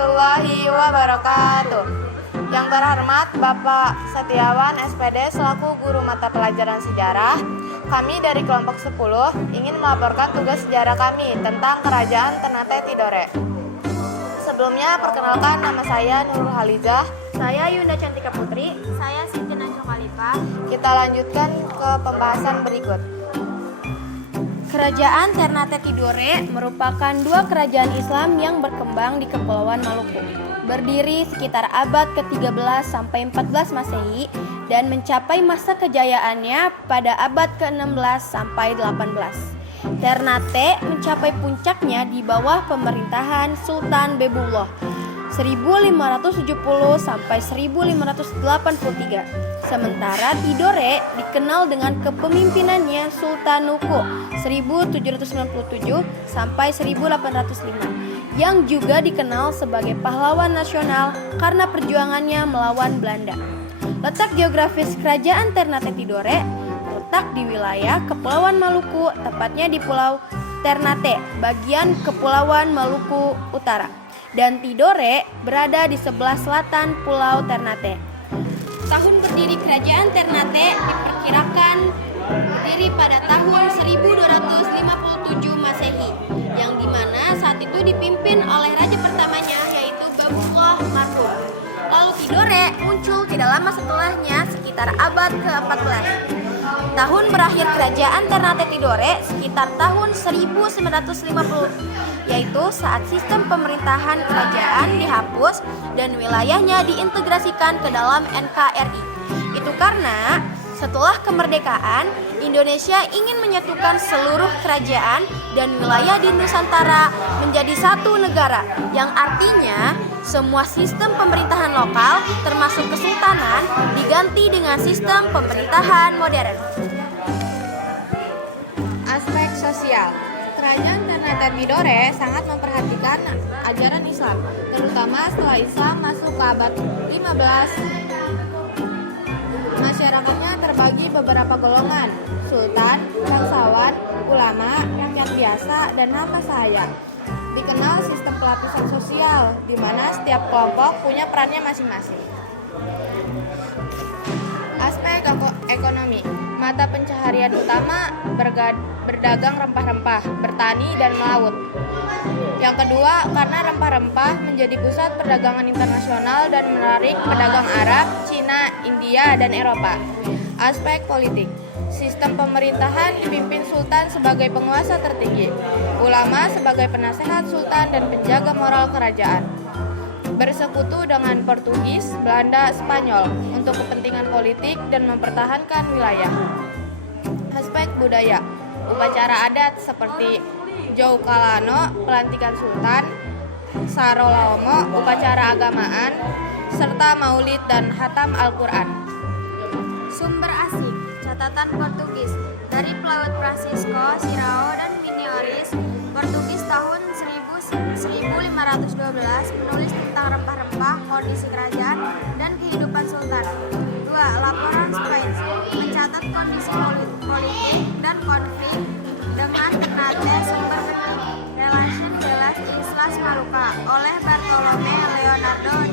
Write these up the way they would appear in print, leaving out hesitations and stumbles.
warahmatullahi wabarakatuh. Yang terhormat Bapak Setiawan SPD selaku guru mata pelajaran sejarah, kami dari kelompok 10 ingin melaporkan tugas sejarah kami tentang Kerajaan Ternate Tidore. Sebelumnya perkenalkan, nama saya Nurul Halizah. Saya Yunda Cantika Putri. Saya Siti Najwa Khalifah. Kita lanjutkan ke pembahasan berikut. Kerajaan Ternate Tidore merupakan dua kerajaan Islam yang berkembang di Kepulauan Maluku. Berdiri sekitar abad ke-13 sampai 14 Masehi dan mencapai masa kejayaannya pada abad ke-16 sampai 18. Ternate mencapai puncaknya di bawah pemerintahan Sultan Bebullah 1570 sampai 1583. Sementara Tidore dikenal dengan kepemimpinannya Sultan Nuku 1797 sampai 1805, yang juga dikenal sebagai pahlawan nasional karena perjuangannya melawan Belanda. Letak geografis Kerajaan Ternate Tidore terletak di wilayah Kepulauan Maluku, tepatnya di Pulau Ternate, bagian Kepulauan Maluku Utara, dan Tidore berada di sebelah selatan Pulau Ternate. Tahun berdiri Kerajaan Ternate diperkirakan berdiri pada tahun 1257 Masehi, yang dimana saat itu dipimpin oleh raja pertamanya yaitu Bebullah Marhum. Lalu Tidore muncul tidak lama setelahnya sekitar abad ke-14. Tahun berakhir Kerajaan Ternate Tidore sekitar tahun 1950, yaitu saat sistem pemerintahan kerajaan dihapus dan wilayahnya diintegrasikan ke dalam NKRI. Itu karena setelah kemerdekaan, Indonesia ingin menyatukan seluruh kerajaan dan wilayah di Nusantara menjadi satu negara, yang artinya semua sistem pemerintahan lokal termasuk kesultanan diganti dengan sistem pemerintahan modern. Aspek sosial. Kerajaan Ternate Tidore sangat memperhatikan ajaran Islam, terutama setelah Islam masuk ke abad 15. Masyarakatnya terbagi beberapa golongan: sultan, bangsawan, ulama, rakyat biasa, dan hamba sahaya. Dikenal sistem pelapisan sosial, di mana setiap kelompok punya perannya masing-masing. Aspek ekonomi. Mata pencaharian utama berdagang rempah-rempah, bertani, dan melaut. Yang kedua, karena rempah-rempah menjadi pusat perdagangan internasional dan menarik pedagang Arab, Cina, India, dan Eropa. Aspek politik. Sistem pemerintahan dipimpin sultan sebagai penguasa tertinggi, ulama sebagai penasehat sultan dan penjaga moral kerajaan. Bersekutu dengan Portugis, Belanda, Spanyol untuk kepentingan politik dan mempertahankan wilayah. Aspek budaya. Upacara adat seperti Joukalano, pelantikan sultan, Sarolomo, upacara agamaan, serta maulid dan hatam Al-Quran. Sumber asing. Catatan Portugis dari pelaut Francisco Sirao dan Minioris. Portugis tahun 1512 menulis tentang rempah-rempah, kondisi kerajaan, dan kehidupan sultan. 2. Laporan Spain mencatat kondisi politik dan konflik dengan Ternate. Sumber penting Relation de las Islas Malucca oleh Bartolomé Leonardo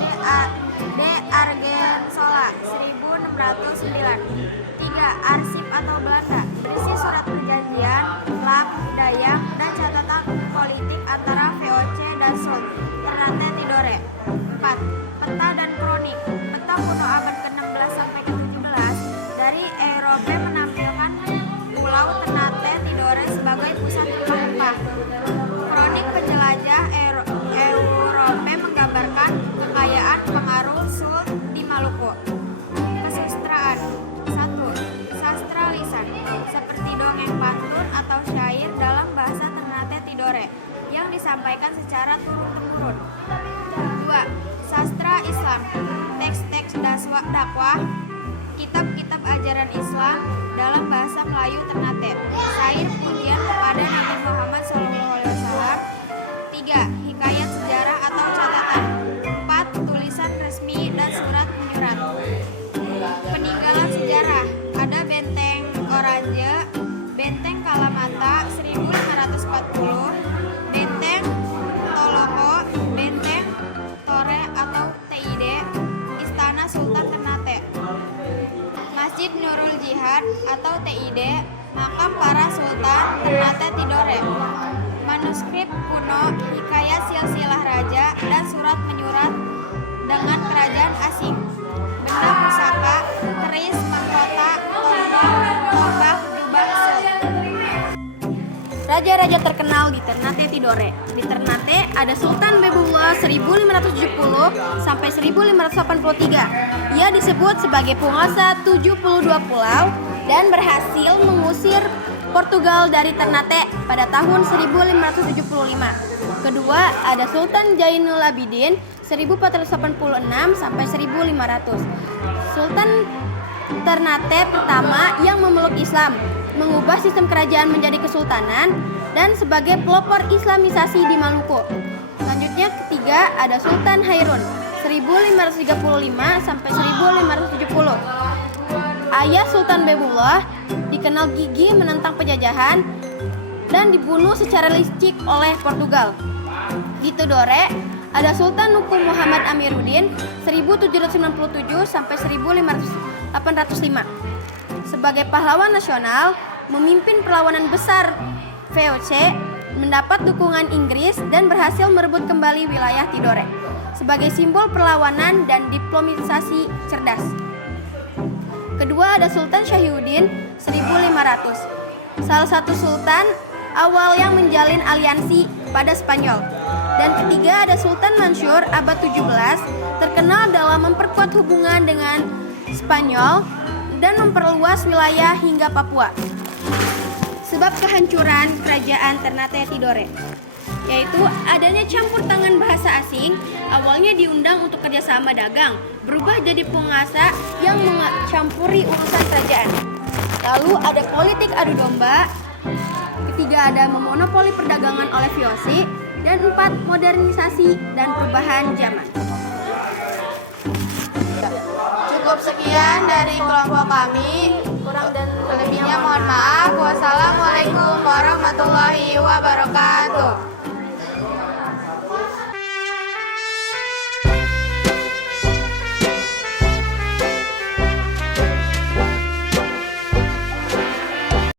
de Argensola 1609. 3. Arsip atau Belanda berisi surat perjanjian, lam, dayang, dan catatan politik antara VOC dan Sultan Ternate Tidore. 4. Peta dan kronik. Peta kuno abad ke-16 sampai ke-17 dari Eropa menampilkan Pulau Ternate Tidore sebagai pusat rempah-rempah. Kronik penjelajah Eropa menggambarkan kekayaan pengaruh Sultan di Maluku. Kesusastraan. 1. Sastra lisan, seperti dongeng pantun atau syair dalam bahasa Ternate Tidore yang disampaikan secara turun-temurun. 2. Sastra Islam, teks-teks dakwah, kitab-kitab ajaran Islam dalam bahasa Melayu Ternate, syair pujian kepada Nabi Muhammad SAW. 3. Hikayat sejarah atau catatan. 4. Tulisan resmi dan surat menyurat. Peninggalan sejarah, ada Benteng Oranje, Benteng Kalamata 1540, Benteng Toloko, Benteng Nama para sultan Ternate Tidore. Manuskrip kuno, hikayat silsilah raja, dan surat menyurat dengan kerajaan asing. Benda pusaka, keris, mahkota, tombak, jubah, Raja-raja terkenal di Ternate Tidore. Di Ternate ada Sultan Bebullah 1570 sampai 1583. Ia disebut sebagai penguasa 72 pulau dan berhasil mengusir Portugal dari Ternate pada tahun 1575. Kedua ada Sultan Jainul Abidin 1486 sampai 1500. Sultan Ternate pertama yang memeluk Islam, mengubah sistem kerajaan menjadi kesultanan dan sebagai pelopor Islamisasi di Maluku. Selanjutnya ketiga ada Sultan Hairun 1535 sampai 1570. Ayah Sultan Bebullah dikenal gigih menentang penjajahan dan dibunuh secara licik oleh Portugal. Di Tidore ada Sultan Nuku Muhammad Amiruddin 1797 sampai 1805. Sebagai pahlawan nasional, memimpin perlawanan besar VOC, mendapat dukungan Inggris dan berhasil merebut kembali wilayah Tidore sebagai simbol perlawanan dan diplomatisasi cerdas. Kedua ada Sultan Syahiuddin 1500, salah satu sultan awal yang menjalin aliansi pada Spanyol. Dan ketiga ada Sultan Mansur abad 17, terkenal dalam memperkuat hubungan dengan Spanyol dan memperluas wilayah hingga Papua. Sebab kehancuran kerajaan Ternate Tidore, yaitu adanya campur tangan bahasa asing, awalnya diundang untuk kerjasama dagang, berubah jadi penguasa yang mencampuri urusan kerajaan. Lalu ada politik adu domba, ketiga ada memonopoli perdagangan oleh VOC, dan empat modernisasi dan perubahan zaman. Cukup sekian dari kelompok kami. Kurang dan lebihnya mohon maaf. Wassalamualaikum warahmatullahi